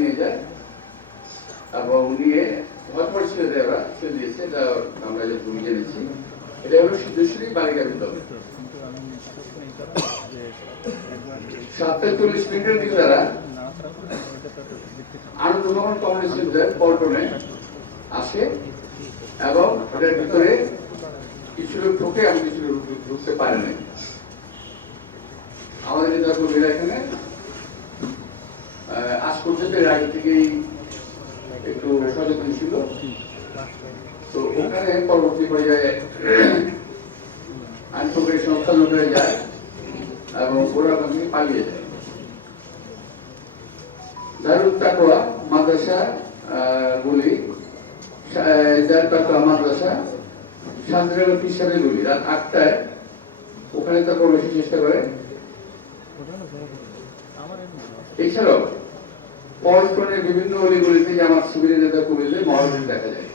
নিয়ে যায়। নিয়ে হটপট ছেড়ে দেয় ওরা দিয়েছে এটা আমরা যে ভূমি জেনেছি। এটা হলো সিদ্ধেশ্বরী বালিকা বিদ্যালয় সাতটা চল্লিশ মিনিটের দিকে তারা আনন্দ ভবন সেন্টার পল্টনে আসে এবং ভিতরে কিছু লোক ঢুকে, আমি কিছু লোক ঢুকতে পারে নাই। আমাদের এখানে এর আগে থেকেই একটু সচেতন ছিল। তো ওখানে পরবর্তী পর্যায়ে আইন প্রক্রিয়া সংস্থা লোকেরা যায় এবং ওরা ওখান পালিয়ে যায়। তাকওয়া মাদ্রাসা রাত আটটায় ওখানে চেষ্টা করে। এছাড়াও পরস্পরের বিভিন্ন অলিগলিতে জামাত শিবিরের নেতা কর্মীদের মহরম দেখা যায়।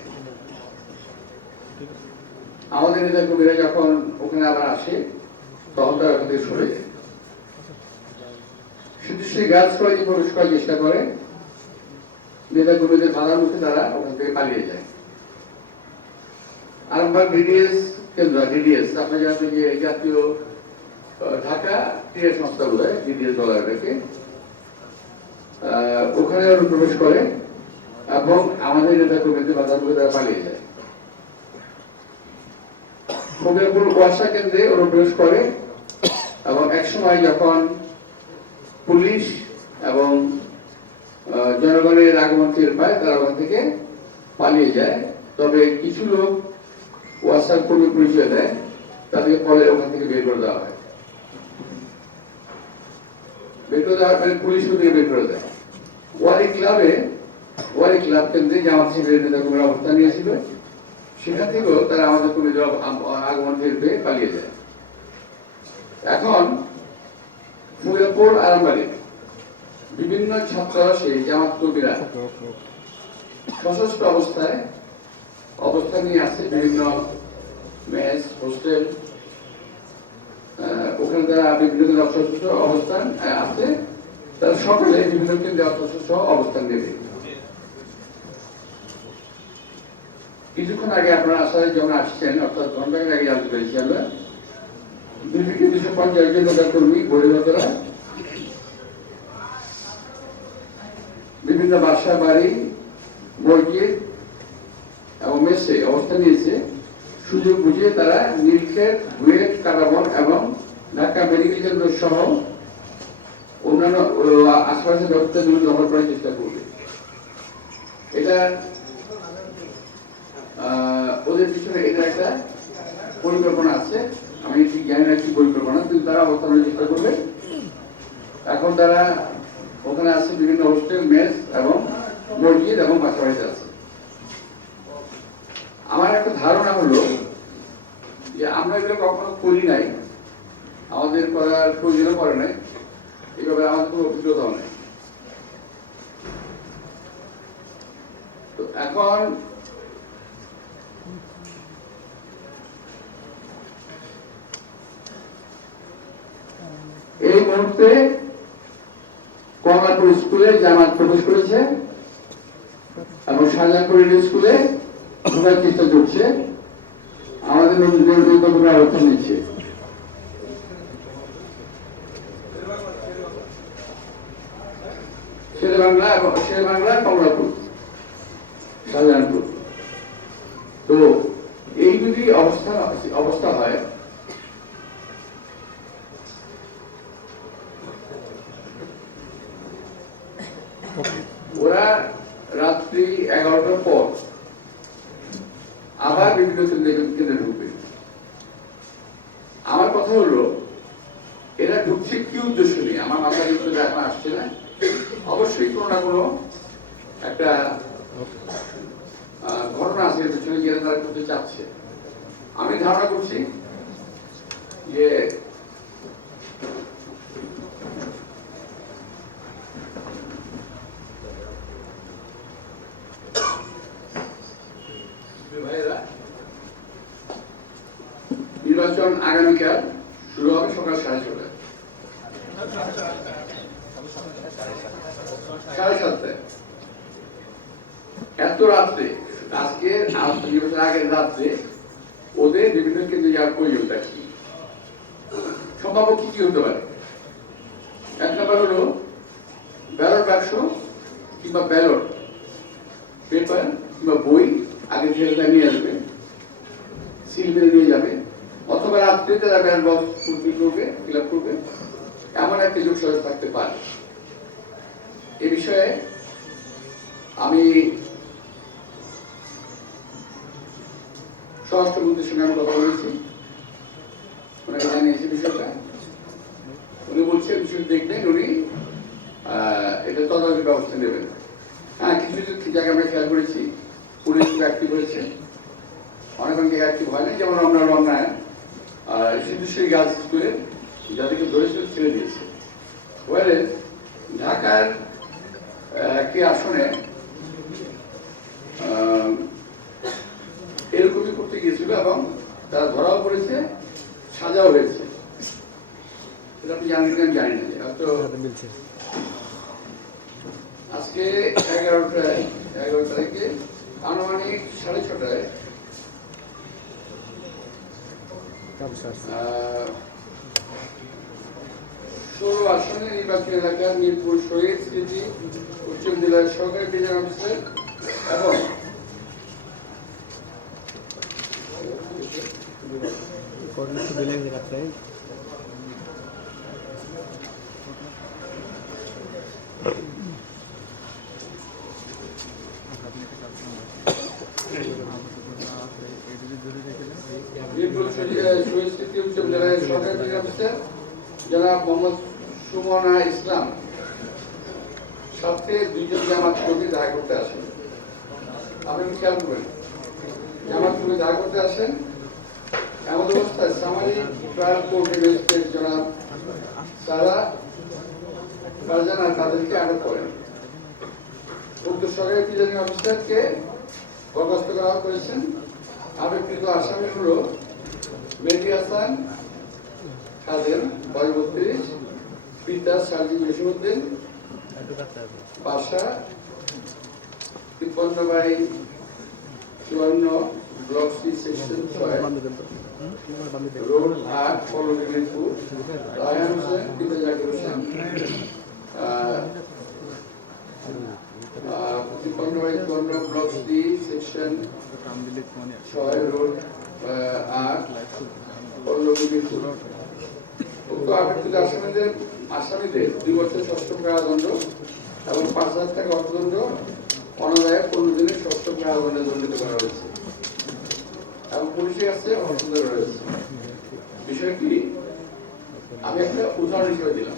আমাদের নেতা কর্মীরা যখন ওখানে আবার আসে তখন তারা ওখান থেকে সরে যায়। সিদ্ধেশ্বরী গার্লস কলেজে প্রবেশ করার চেষ্টা করে নেতা কর্মীদের বাধার মুখে তারা ওখান থেকে পালিয়ে যায়। আরামবাগ ডিডিএস কেন্দ্র ডিডিএস আপনার জানেন যে জাতীয় ঢাকা ক্রীড়া সংস্থা বলে ডিডিএস বলা এটাকে। আহ, ওখানে ওরা প্রবেশ করে এবং আমাদের নেতা কর্মীদের বাধার মুখে তারা পালিয়ে যায়। ফকিরপুর ওয়াসা কেন্দ্রে ওরা প্রবেশ করে এবং একসময় যখন পুলিশ এবং জনগণের আগমন টের পায়, তারা ওখান থেকে পালিয়ে যায়। তবে কিছু লোক ওয়াসার কর্মী পরিচয় দেয় তাদেরকে পরে ওখান থেকে বের করে দেওয়া হয়। বের করে দেওয়ার পরে পুলিশ বের করে দেয়। ওয়ারি ক্লাবে, ওয়ারি ক্লাব কেন্দ্রে জামাত শিবিরের নেতা কর্মীরা অবস্থান নিয়েছিল। সেখান থেকেও তারা আমাদের কর্মীদের আগ- আগমন টের পেয়ে পালিয়ে যায়। এখন মুজাফর আরামবাড়ি বিভিন্ন ছাত্র সেই জামাত কর্মীরা সশস্ত্র অবস্থায় অবস্থান নিয়ে আছে বিভিন্ন মেস হোস্টেল ওখানে তারা বিভিন্ন অবস্থান আছে। সকলে বিভিন্ন কেন্দ্রে অস্ত্রশস্ত্র অবস্থান নেবে। কিছুক্ষণ আগে আপনারা যখন আসছেন, অর্থাৎ আগে পেরেছি আমরা দুশো পঞ্চাশ জন নেতা কর্মী বহিরাগতরা বিভিন্ন বাসা, বাড়ি, মসজিদ এবং মেসে অবস্থান নিয়েছে। সুযোগ বুঝিয়ে তারা নীলক্ষেত, বুয়েট কাটাবন এবং ঢাকা মেডিকেল কেন্দ্র সহ অন্যান্য আশপাশের ব্যবস্থাগুলো দখল করার চেষ্টা করবে। এটা ওদের পিছনে এটা একটা পরিকল্পনা আছে। আমি জানি না কি পরিকল্পনা, কিন্তু তারা অবস্থানের চেষ্টা করবে। এখন তারা ওখানে আছে বিভিন্ন হোস্টেল, মেস এবং মসজিদ এবং বাসাবাড়িতে আছে। আমার একটা ধারণা হলো যে আমরা এগুলো কখনো করি নাই। আমাদের করার প্রয়োজনও করে নাই। এইভাবে আমাদের কোনো অভিজ্ঞতাও নেই। এখন এই মুহূর্তে কমলাপুর স্কুলে জামাত প্রবেশ করেছে এবং শাহজাহানপুর স্কুলে ঢোকার চেষ্টা করছে আমাদের নজরুল অবস্থান নিচ্ছে শেরে বাংলা এবং শেরে বাংলা কমলাপুর শাহজাহানপুর তো এই যদি অবস্থা অবস্থা হয়, ওরা রাত্রি এগারোটার পর আবার বিভিন্ন কেন্দ্রে ঢুকবে। আমার কথা হলো, এরা ঢুকছে কি উদ্দেশ্য নিয়ে? আমার মাথায় কিন্তু এখন আসছে না। অবশ্যই কোনো না কোনো একটা ঘটনা আছে পেছনে যেটা তারা করতে চাচ্ছে। আমি ধারণা করছি যে নির্বাচন আগামীকাল শুরু হবে সকাল সাড়ে ছটায় সাড়ে সাতটায় এত রাত্রে আজকে বছর আগের রাত্রে ওদের বিভিন্ন কেন্দ্রে যাওয়ার প্রয়োজনটা কি? সম্ভাব্য কি কি হতে পারে? এক নম্বর হলো ব্যালট বাক্স কিংবা ব্যালট, পেপার কিংবা বই আগে থেকে নিয়ে আসবে সিল মেরে নিয়ে যাবে, অথবা রাত্রে তারা ব্যালট বক্স ফুলফিল করবে ফিল আপ করবে, এমন একটা যোগ সহজ থাকতে পারে। এ বিষয়ে আমি স্বরাষ্ট্রমন্ত্রীর সঙ্গে আমি কথা বলেছি। ওনাকে জানিয়েছি বিষয়টা। উনি বলছেন, বিষয়টা দেখবেন উনি এটা তদারকি ব্যবস্থা নেবেন। হ্যাঁ কিছু কিছু জায়গায় আমরা খেয়াল করেছি। পুলিশ অ্যাক্টিভ হয়েছে। অনেক অনেক অ্যাক্টিভ হয় না যেমন আমরা রমনায় সিদ্ধেশ্বরী গার্লস স্কুলে যাদেরকে ধরেছিল ছেড়ে দিয়েছে। ওয়ারে ঢাকার একটি আসনে আহ, এরকমই করতে গিয়েছিল এবং তারা ধরাও পড়েছে সাজাও হয়েছে। সেটা আপনি জানেন আমি জানি না হয়তো আজকে এগারোটায় এগারো তারিখে আনুমানিক সাড়ে ছটায় ষোলো আসনে নির্বাচনী এলাকার মিরপুর শহীদ স্মৃতি উচ্চ জেলার সরকারি প্রিজন অফিসার এবং অফিসার জনাব মোহাম্মদ সুমনা ইসলাম সাথে দুইজন জামাত কর্মী দেখা করতে আসেন আপনি খেয়াল করবেন জামাত কর্মী দেখা করতে আসেন এমন অবস্থায় সামাজিক ট্রায়াল কোর্টের ম্যাজিস্ট্রেট জনাব ফারজানা তাদেরকে আটক করেন। উক্ত সরকারি প্রিজাইডিং অফিসারকে বরখাস্ত করা করেছেন আবেগকৃত আসামি হলো মেহদি হাসান খাদেম, বয়স বত্রিশ, পিতা সার্জি জসিমুদ্দিন বাসা তিপ্পান্ন বাই চুয়ান্ন, ব্লক সি সেকশন ছয়। আসামিদের দুই সশ্রম কারাদণ্ড এবং পাঁচ হাজার টাকা অর্থদণ্ড অনাদায়ে পনেরো সশ্রম কারাদণ্ডে দণ্ডিত করা হয়েছে। এবং আছে অর্থদণ্ড রয়েছে। বিষয়টি আমি একটা উদাহরণ হিসেবে দিলাম।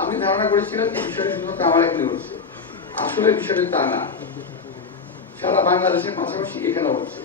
আমি ধারণা করেছিলাম যে বিষয়টি শুধুমাত্র আমার এখানে হচ্ছে আসলে বিষয়টি তা না। সারা বাংলাদেশের পাশাপাশি এখানে হচ্ছে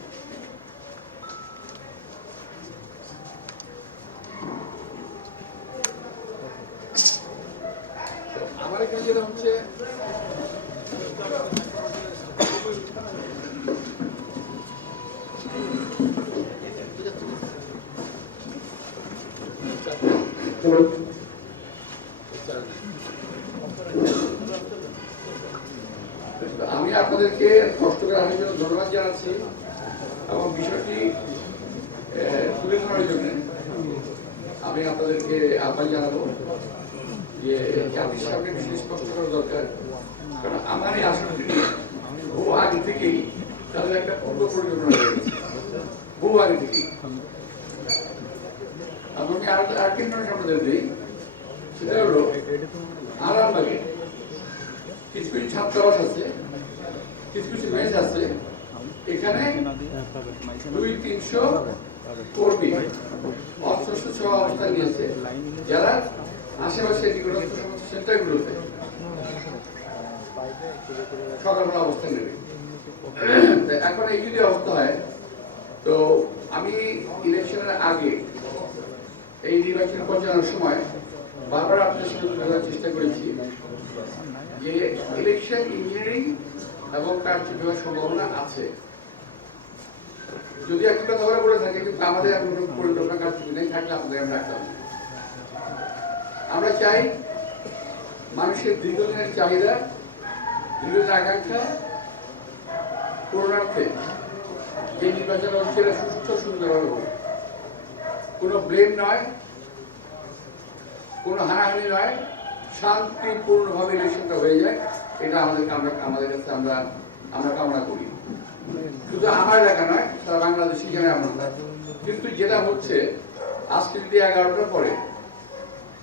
আমি আপনাদেরকে কষ্ট করে জন্য ধন্যবাদ জানাচ্ছি। এবং বিষয়টি তুলে ধরার জন্য আমি আপনাদেরকে আহ্বান জানাব যে জাতির সামনে দরকার। কারণ আমার এই বহু আগে থেকেই তাদের একটা পূর্ব পরিকল্পনা বহু আগে থেকেই। আমি আর আরেকটি ইনফরমেশন আপনাদের দিই সেটা হলো আরামবাগে কিছু কিছু ছাত্রাবাস আছে কিছু এখানে দুই তিনশো কর্মী অস্ত্র সহ অবস্থান নিয়েছে যারা আশেপাশে নিকটস্থ সমস্ত সেন্টারগুলোতে সকালবেলা অবস্থান নেবে এখন এই যদি অবস্থা হয় তো আমি ইলেকশনের আগে এই নির্বাচন পরিচালনার সময় বারবার আপনার সাথে বোঝার চেষ্টা করেছি যে ইলেকশন ইঞ্জিনিয়ারিং এবং কারচুপি হওয়ার সম্ভাবনা আছে। যদি একটা কথা বলে থাকে, কিন্তু আমাদের কোনো পরিকল্পনা কারচুপি নেই, থাকলে আপনাদের আমরা রাখতাম। আমরা চাই মানুষের দীর্ঘদিনের চাহিদা দীর্ঘদিন আকাঙ্ক্ষা পূরণার্থে যে নির্বাচন হচ্ছে সুস্থ সুন্দরভাবে হোক। কোনো ব্লেম নয়, কোনো হানাহানি নয়, শান্তিপূর্ণভাবে ইলেকশনটা হয়ে যায়। এটা আমাদের আমরা, আমাদের কাছে আমরা আমরা কামনা করি। শুধু আমার এলাকা নয়, সারা বাংলাদেশি জানে আমরা কিন্তু যেটা হচ্ছে, আজকে যদি এগারোটার পরে,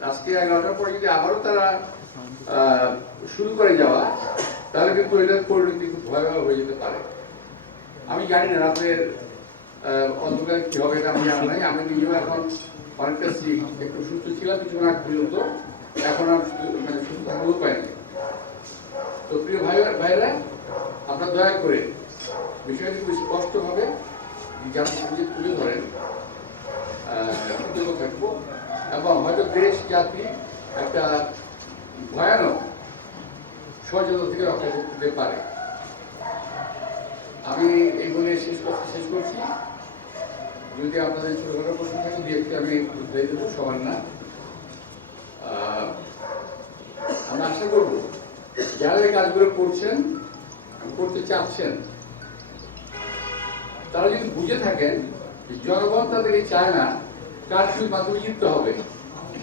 আজকে এগারোটার পরে যদি আবারও তারা শুরু করে যাওয়া, তাহলে কিন্তু এটার পরিণতি খুব ভয়াবহ হয়ে যেতে পারে। আমি জানি না, রাতের অন্ধকারে কি হবে এটা আমি জানি নাই আমি নিজেও এখন অনেকটা sick, একটু সুস্থ ছিলাম কিছুক্ষণ আগ পর্যন্ত। এখন আর মানে সুস্থ থাকতেও পাইনি তো প্রিয় ভাই ভাইরা আপনারা দয়া করে বিষয়টি খুব স্পষ্টভাবে সামনে তুলে ধরেন। থাকব। এবং হয়তো দেশ জাতি একটা ভয়ানক সচেতন থেকে রক্ষা করতে পারে। আমি এই বলে শেষ কথা শেষ করছি। যদি আপনাদের ছোটখাটো প্রশ্ন থাকে, দু একটি আমি উত্তর দেবো, সবার না। আমরা আশা করব, যারা এই কাজগুলো করছেন, করতে চাচ্ছেন, তারা যদি বুঝে থাকেন জনগণ তাদেরকে চায় না কারফিউর মাধ্যমে জিততে হবে,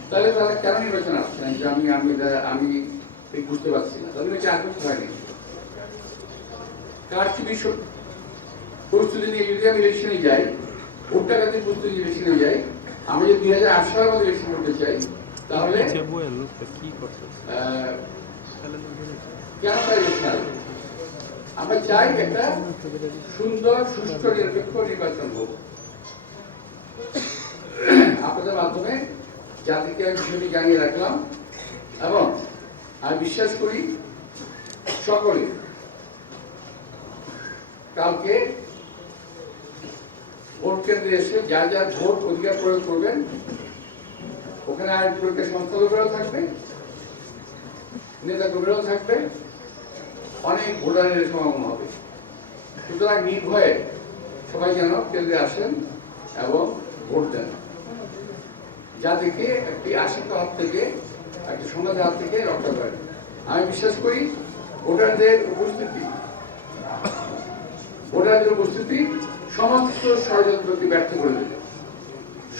তাহলে তারা কেন নির্বাচন আসছেন যে আমি আমি আমি বুঝতে পারছি না। তাদের কাছে আর হয়নি বিশ্ব প্রস্তুতি নিয়ে যদি আমি ইলেকশনে যাই ভোট টাকাতে প্রস্তুতি ইলেকশনে যাই আমি যদি দুই হাজার আট সালের মধ্যে ইলেকশন করতে চাই তাহলে। কেন তার আমরা চাই একটা সুন্দর সুষ্ঠু নিরপেক্ষ নির্বাচন হোক আপনাদের মাধ্যমে জাতিকে বিষয়টি জানিয়ে রাখলাম এবং আমি বিশ্বাস করি সকলে কালকে ভোট কেন্দ্রে এসে যার যার ভোট অধিকার প্রয়োগ করবেন, ওখানে আইন প্রয়োগের সংস্থাগুলোও থাকবে, নেতা কর্মীরাও থাকবে, অনেক ভোটারের সমাগম হবে। সুতরাং নির্ভয়ে সবাই যেন কেন্দ্রে আসেন এবং ভোট দেন। যা থেকে একটি আশঙ্কা হাত থেকে, একটি সমাজের হাত থেকে রক্ষা করেন। আমি বিশ্বাস করি ভোটারদের উপস্থিতি ভোটারদের উপস্থিতি সমস্ত ষড়যন্ত্রকে ব্যর্থ করে দেবে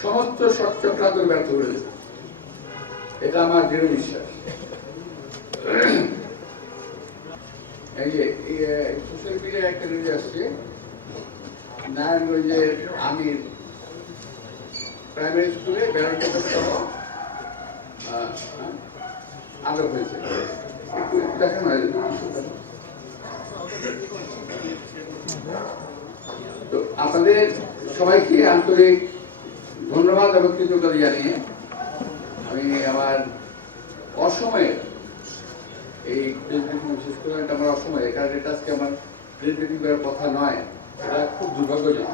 সমস্ত সচ্চক্রান্ত ব্যর্থ করে দেবে এটা আমার দৃঢ় বিশ্বাস। এই যে সোশ্যাল মিডিয়ায় একটা আমির প্রাইমারি স্কুলে হয়েছে। একটু আপনাদের সবাইকে আন্তরিক ধন্যবাদ এবং কৃতজ্ঞতা জানিয়ে আমি আমার অসময়ে এই শেষ করে এটা আমার অসময়ে, কারণ এটা আজকে আমার প্রেস করার কথা নয়, এটা খুব দুর্ভাগ্যজনক।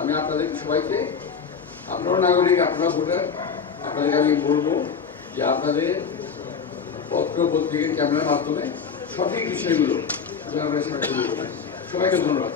আমি আপনাদের সবাইকে, আপনারাও নাগরিক আপনারা ভোটার, আপনাদেরকে আমি বলব যে আপনাদের পত্র পত্রিকা ক্যামেরার মাধ্যমে সঠিক বিষয়গুলো। সবাইকে ধন্যবাদ।